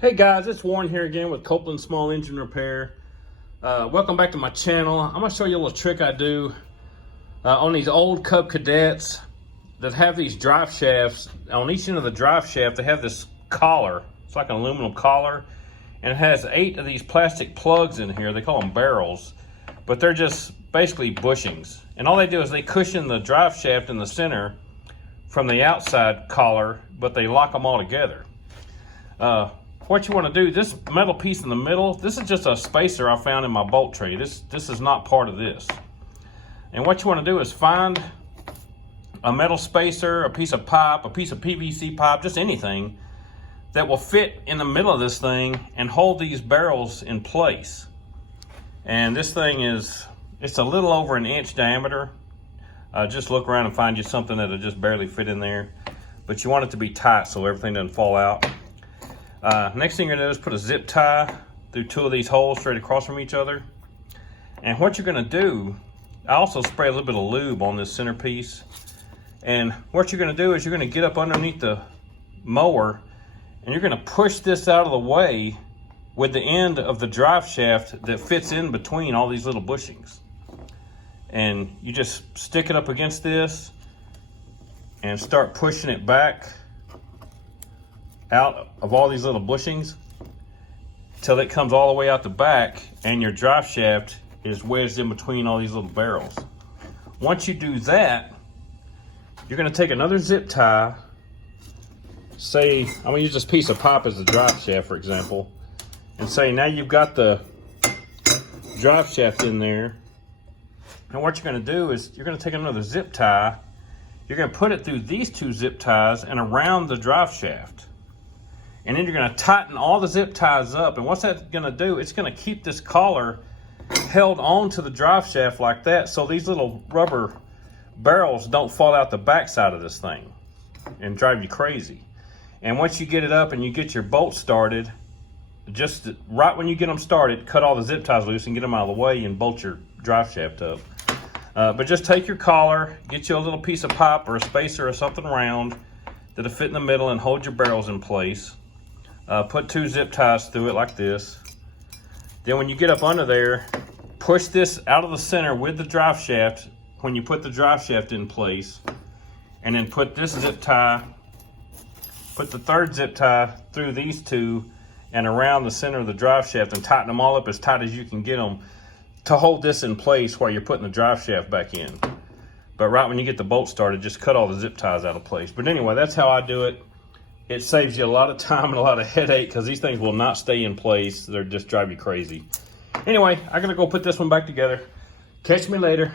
Hey guys, it's Warren here again with Copeland Small Engine Repair. Welcome back to my channel. I'm going to show you a little trick I do on these old Cub Cadets that have these drive shafts. On each end of the drive shaft they have this collar. It's like an aluminum collar, and it has 8 of these plastic plugs in here. They call them barrels, but they're just basically bushings. And all they do is they cushion the drive shaft in the center from the outside collar, but they lock them all together. What you want to do, this metal piece in the middle, this is just a spacer I found in my bolt tray. This is not part of this. And what you want to do is find a metal spacer, a piece of pipe, a piece of PVC pipe, just anything that will fit in the middle of this thing and hold these barrels in place. And this thing it's a little over an inch diameter. Just look around and find you something that'll just barely fit in there. But you want it to be tight so everything doesn't fall out. Next thing you're gonna do is put a zip tie through 2 of these holes straight across from each other. And what you're gonna do, I also spray a little bit of lube on this centerpiece. And what you're gonna do is you're gonna get up underneath the mower and you're gonna push this out of the way with the end of the drive shaft that fits in between all these little bushings. And you just stick it up against this and start pushing it back out of all these little bushings till it comes all the way out the back and your drive shaft is wedged in between all these little barrels. Once you do that, you're going to take another zip tie. Say, I'm going to use this piece of pipe as the drive shaft, for example, and say now you've got the drive shaft in there. And what you're going to do is you're going to take another zip tie. You're going to put it through these 2 zip ties and around the drive shaft. And then you're going to tighten all the zip ties up. And what's that going to do? It's going to keep this collar held onto the drive shaft like that, so these little rubber barrels don't fall out the backside of this thing and drive you crazy. And once you get it up and you get your bolts started, just right when you get them started, cut all the zip ties loose and get them out of the way and bolt your drive shaft up. But just take your collar, get you a little piece of pipe or a spacer or something round that'll fit in the middle and hold your barrels in place. Put 2 zip ties through it like this. Then when you get up under there, push this out of the center with the drive shaft when you put the drive shaft in place. And then put this zip tie, put the 3rd zip tie through these 2 and around the center of the drive shaft and tighten them all up as tight as you can get them to hold this in place while you're putting the drive shaft back in. But right when you get the bolt started, just cut all the zip ties out of place. But anyway, that's how I do it. It saves you a lot of time and a lot of headache because these things will not stay in place. They're just drive you crazy. Anyway, I'm going to go put this one back together. Catch me later.